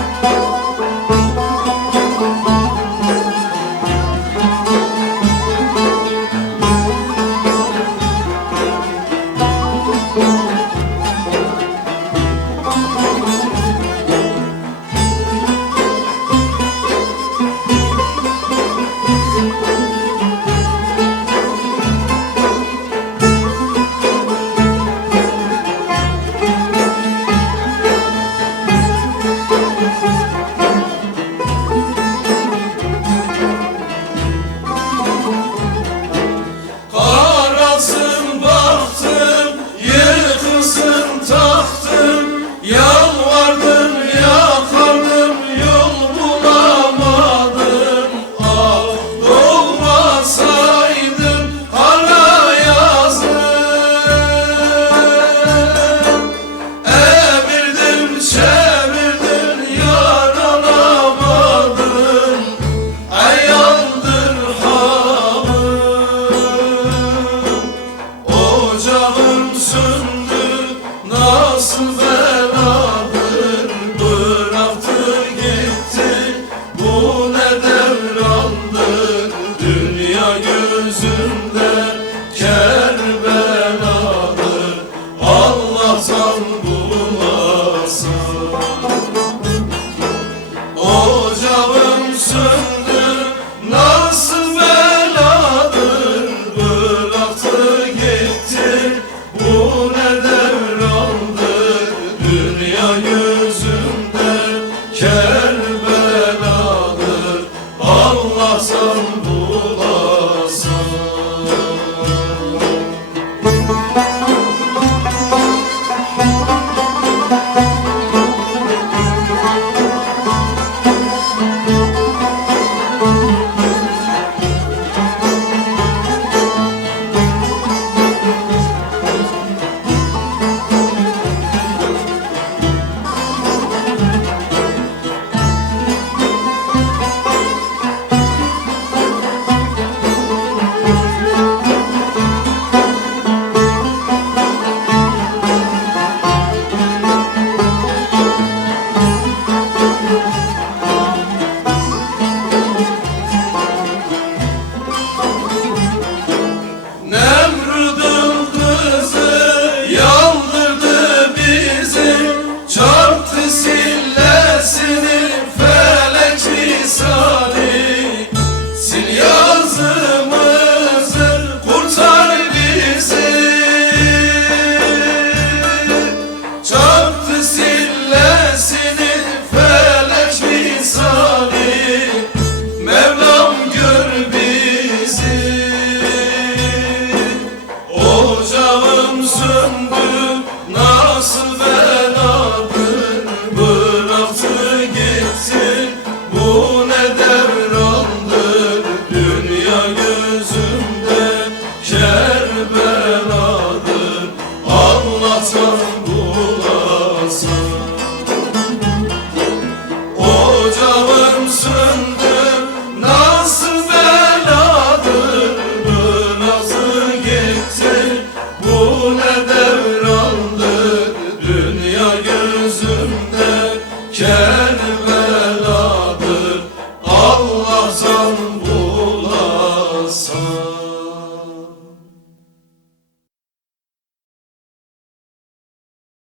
Música canım söndü nasıl da Awesome. Nasıl olsun